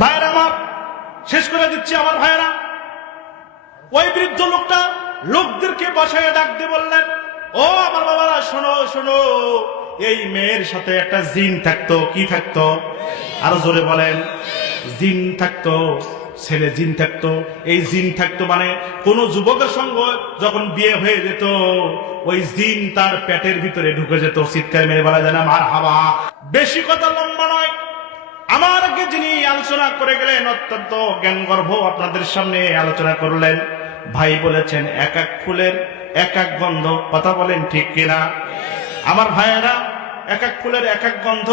ভাইয়েরা আমার, শেষ করে দিচ্ছি আমার ভাইয়েরা। ওই বৃদ্ধ লোকটা লোকদেরকে বসায় ডাক দিয়ে বললেন, ও আমার বাবারা, শোনো শোনো, এই মেয়ের সাথে একটা জিন থাকতো। কি থাকতো? আরো জোরে বলেন। জিন থাকতো, ছেলে জিন থাকতো। এই জিন থাকতো মানে কোন যুবকের সঙ্গে যখন বিয়ে হয়ে যেত, ওই জিন তার পেটের ভিতরে ঢুকে যেত। চিৎকার মেরে বলা যায় না মারহাবা। বেশি কথা লম্বা নয়, আমার আগে যিনি আলোচনা করে গেলেন অত্যন্ত জ্ঞানগর্ভ, আপনাদের সামনে আলোচনা করলেন। ভাই বলেছেন এক এক ফুলের এক এক গন্ধ। কথা বলেন ঠিক কিনা? আমার ভাইয়েরা, এক এক ফুলের এক এক গন্ধ।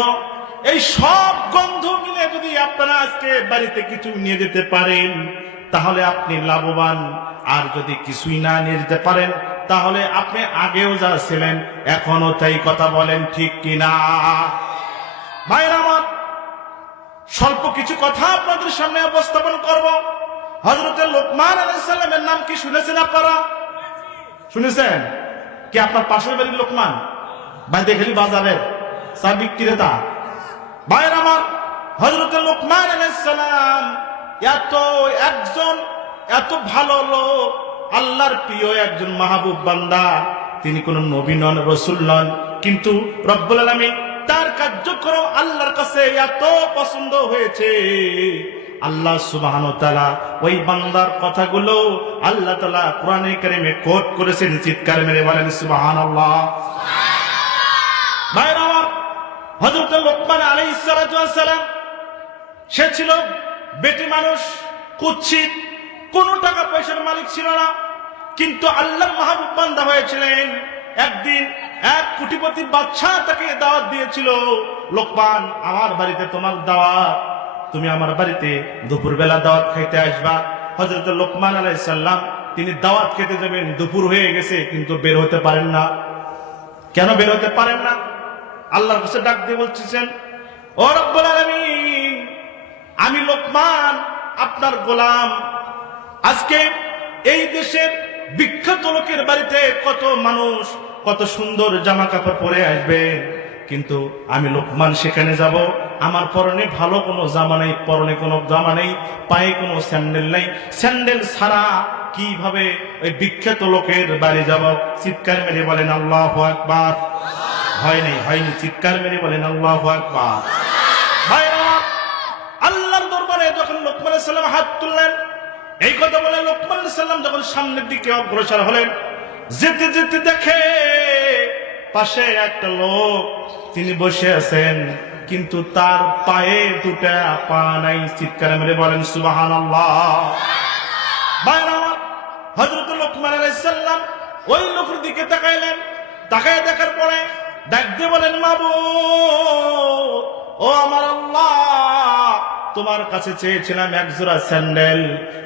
এই সব গন্ধ মিলে যদি আপনারা আজকে বাড়িতে কিছু নিয়ে যেতে পারেন, তাহলে আপনি লাভবান। আর যদি কিছুই না নিয়ে যেতে পারেন, তাহলে আপনি আগেও যা ছিলেন এখনো তাই। কথা বলেন ঠিক কিনা? ভাইয়েরা আমার, স্বল্প কিছু কথা আপনাদের সামনে উপস্থাপন করব। হযরত লোকমান আলাইহিস সালামের নাম কি শুনেছেন আপনারা? শুনেছেন কি? আপনার পাশের বাড়ির লোকমান ভাই, দেখলি বাজারের চা বিক্রেতা। ভাইয়ের আমার, হযরত লোকমান আলাইহিস সালাম এত ভালো লোক, আল্লাহর প্রিয় একজন মাহবুব বান্দা। তিনি কোন নবী নন, রাসূল নন, কিন্তু রব্বুল আলামিন তার কার্যক্রম আল্লাহর কাছে এত পছন্দ হয়েছে। আল্লাহ সুবহানাহু ওয়া তাআলা ওই বান্দার কথাগুলো আল্লাহ তাআলা কোরআনে কারিমে কোট করেছেন। চিৎকার মেরে বলেন সুবহানাল্লাহ। ভাইরা আমার, হযরত লোকমান আলাইহিস সালাতু ওয়াস সালাম, সে ছিল বেটি মানুষ, কুৎসিত, কোন টাকা পয়সার মালিক ছিল না, কিন্তু আল্লাহর মাহবুব বান্দা হয়েছিলেন। একদিন এক কোটিপতি বাদশাহ তাকে দাওয়াত দিয়েছিল, লোকমান আমার বাড়িতে তোমার দাওয়াত, তুমি আমার বাড়িতে দুপুরবেলা দাওয়াত খাইতে আসবা। হযরত লোকমান আলাইহিস সালাম তিনি দাওয়াত খেতে যাবেন, দুপুর হয়ে গেছে কিন্তু বের হতে পারেন না। কেন বের হতে পারেন না? আল্লাহর কাছে ডাক দিয়ে বলছেন, ও রব্বুল আলামিন, আমি লোকমান আপনার গোলাম। আজকে এই দেশের বিখ্যাত লোকের বাড়িতে কত মানুষ কত সুন্দর জামা কাপড় পরে আসবেন, কিন্তু আমি লোকমান সেখানে যাব, আমার পরনে ভালো কোনো জামা নেই, পরনে কোনো জামা নেই, পায়ে কোনো স্যান্ডেল নেই। স্যান্ডেল ছাড়া কিভাবে ওই বিখ্যাত লোকের বাড়ি যাব? চিৎকার মেরে বলেন আল্লাহু আকবার। হয়নি, চিৎকার মেরে বলেন আল্লাহু আকবার। ভাইরা, আল্লাহর দরবারে যখন লোকমান আলাইহিস সালাম হাত তুললেন, এই কথা বলে লোকমান আলাইহিস সালাম যখন সামনের দিকে অগ্রসর হলেন, যেতে যেতে দেখে পাশে একটা লোক, তিনি বসে আছেন, কিন্তু তার পায়ে দুটা পা নাই। চিৎকার মেরে বলেন সুবহানাল্লাহ। ভাইরা আমার, হযরত লোকমান আলাইহিস সালাম ওই লোকের দিকে তাকাইলেন। তাকায় দেখার পরে ডাক দিয়ে বলেন, মাবুদ, ও আমার আল্লাহ, তোমার কাছে চেয়েছিলাম এক জোড়া স্যান্ডেল,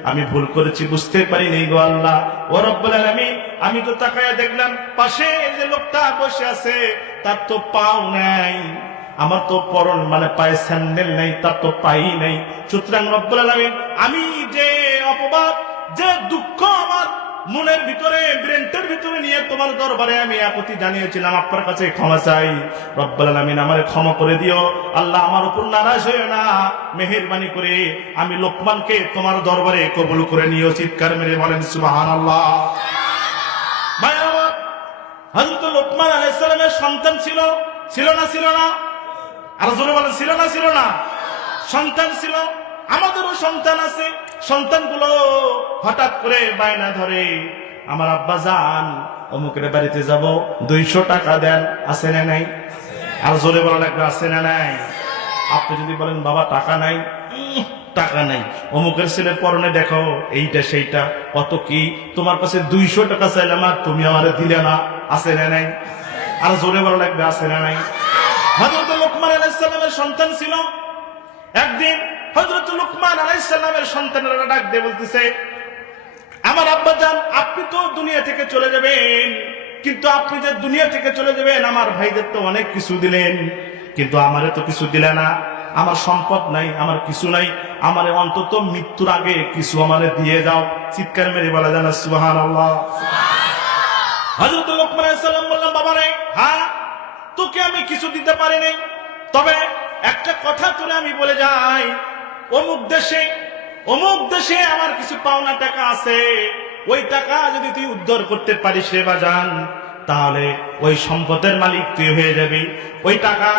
আমি ভুল করেছি, বুঝতে পারিনি গো আল্লাহ। ও রব্বুল আলামিন, আমি তো তাকায় দেখলাম পাশে যে লোকটা বসে আছে তার তো পাও নাই, আমার তো পরন মানে পায়ে স্যান্ডেল নেই, তার তো পাই নেই। সুতরাং রব্বুল আলামিন, আমি যে অপবাদ, যে দুঃখ আমার মনের ভিতরে, ব্রেনটের ভিতরে নিয়ে তোমার দরবারে আমি আপত্তি জানিয়েছিলাম, আপনার কাছে ক্ষমা চাই। রব্বুল আলামিন, আমারে ক্ষমা করে দিও। আল্লাহ, আমার উপর নারাজ হইও না, মেহেরবানি করে আমি লোকমানকে তোমার দরবারে কবুল করে নিও। চিৎকার মেরে বলেন সুবহানাল্লাহ। ভাইরা আমার, হযরত লোকমান আলাইহিস সালামের সন্তান ছিল না? আর জোরে বলেন, ছিল না? সন্তান ছিল। আমাদেরও সন্তান আছে। সন্তানগুলো হঠাৎ করে বায়না ধরে, আমার আব্বা যান অমুকের বাড়িতে যাব, 200 টাকা দেন, আছে না নাই? আর জোরে বলা লাগবে, আছে না নাই? আপনি যদি বলেন বাবা টাকা নাই, টাকা নাই, অমুকের ছেলের পরনে দেখো এইটা সেইটা, কত কি, তোমার কাছে 200 টাকা চাইলাম আর তুমি আমারে দিলে না, আছে না নাই? আর জোরে বলা লাগবে, আছে না নাই? হযরত লোকমান আলাইহিস সালামের সন্তান ছিল। একদিন হযরত লোকমান আলাইহিস সালামের সন্তানেরা ডাক দিয়ে বলতেছে, আমার আব্বা জান, আপনি তো দুনিয়া থেকে চলে যাবেন, কিন্তু আপনি যে দুনিয়া থেকে চলে যাবেন, আমার ভাইদের তো অনেক কিছু দিলেন, কিন্তু আমারে তো কিছু দিলে না। আমার সম্পদ নাই, আমার কিছু নাই, আমারে অন্তত মৃত্যুর আগে কিছু আমারে দিয়ে যাও। চিৎকার মেরে বলা যায় না সুবহানাল্লাহ। হযরত লোকমান আলাইহিস সালাম বললেন, বাবা রে, হ্যাঁ তোকে আমি কিছু দিতে পারিনি, তবে একটা কথা তোরে আমি বলে যাই, অমুক দেশে আমার কিছু পাওনা টাকা আছে, ওই টাকা যদি তুই উদ্ধার করতে পারিস রে বাজান, তাহলে ওই সম্পদের মালিক তুই হয়ে যাবি। ওই টাকা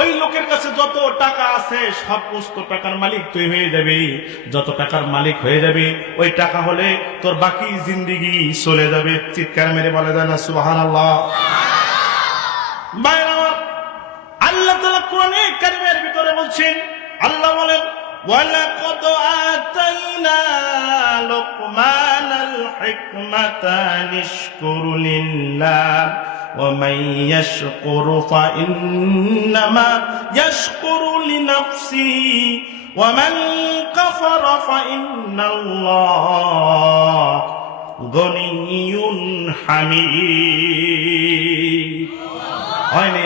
ওই লোকের কাছে যত টাকা আছে সমস্ত টাকার মালিক তুই হয়ে যাবি। যত টাকার মালিক হয়ে যাবি, ওই টাকা হলে তোর বাকি জিন্দেগি চলে যাবে। চিৎকার মেরে বলে যায় না সুবহানাল্লাহ। ভাইরা আমার, আল্লাহ তাআলা কোরআনে কারীমের ভিতরে বলছেন, আল্লাহ বলেন, ওয়ালাকাদ আতাইনা লুকমানাল হিকমাতা আনিশকুর লিল্লাহ ওয়া মান ইয়াশকুর ফাইন্নামা ইয়াশকুরু লিনাফসিহি ওয়া মান কাফারা ফাইন্নাল্লাহ গনিয়্যুন হামিদ।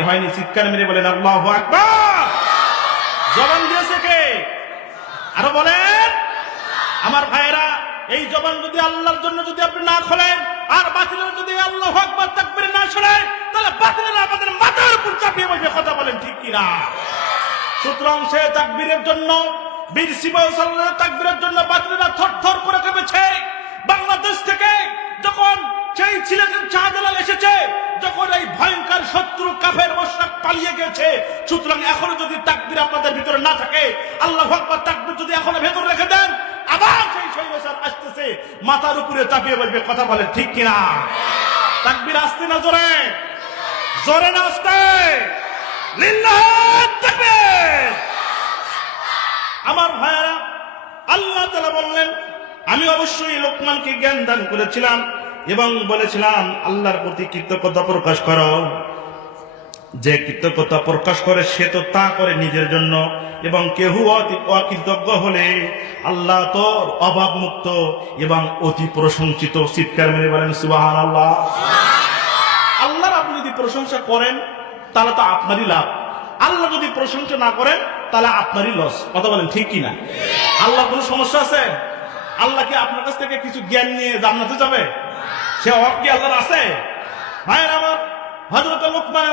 হয়নি, চিৎকার মেরে বলেন আল্লাহু আকবার। জবান দিয়েছে কে? আরো বলেন। আমার ভাইয়েরা, এই জবান যদি আল্লাহর জন্য যদি আপনি না খোলেন, আর বাতিলের যদি আল্লাহু আকবার তাকবীর না শোনেন, তাহলে বাতিলের আমাদের মাথার উপর চাপিয়ে বসবে। কথা বলেন ঠিক কিনা? সুতরাং সে তাকবীরের জন্য, বীর সিপাহী সালাতের তাকবীরের জন্য বাতিলেরা থরথর করে কেঁপেছে। বাংলাদেশ থেকে যখন সেই ছিলেন শাহজালাল এসেছে, যখন এই ভয়ঙ্কর শত্রু কাফের মুশরিক পালিয়ে গেছে, সুতরাং এখনো যদি তাকবীর আপনাদের ভিতরে না থাকে, আল্লাহু আকবার তাকবীর যদি এখনো ভেতরে রেখে দেন, আবার সেই শৈলশার আসতেছে, মাথার উপরে চাপিয়ে বলবে। কথা বলে ঠিক কিনা? তাকবীর আসতে না জোরে, জোরে না আসতে? লিল্লাহ তাকবীর। আমার ভাইয়েরা, আল্লাহ তাআলা বললেন, আমি অবশ্যই লোকমানকে জ্ঞান দান করেছিলাম এবং বলেছিলাম আল্লাহর প্রতি কৃতজ্ঞতা প্রকাশ করো। যে কৃতজ্ঞতা প্রকাশ করে সে তো তা করে নিজের জন্য, এবং কেহ অকৃতজ্ঞ হলে আল্লাহ তো অভাব মুক্ত এবং অতি প্রশংসিত। চিৎকার মেরে বলেন সুবহানাল্লাহ। আল্লাহর আপনি যদি প্রশংসা করেন তাহলে তো আপনারই লাভ, আল্লাহ যদি প্রশংসা না করেন তাহলে আপনারই লস। কথা বলেন ঠিক কিনা? আল্লাহ কোনো সমস্যা আছে? আল্লাহ কি আপনার কাছ থেকে কিছু জ্ঞান নিয়ে জান্নাতে যাবে? সে অভাব কি আল্লাহর আছে? ভাইয়ের আমার, হযরত লুকমান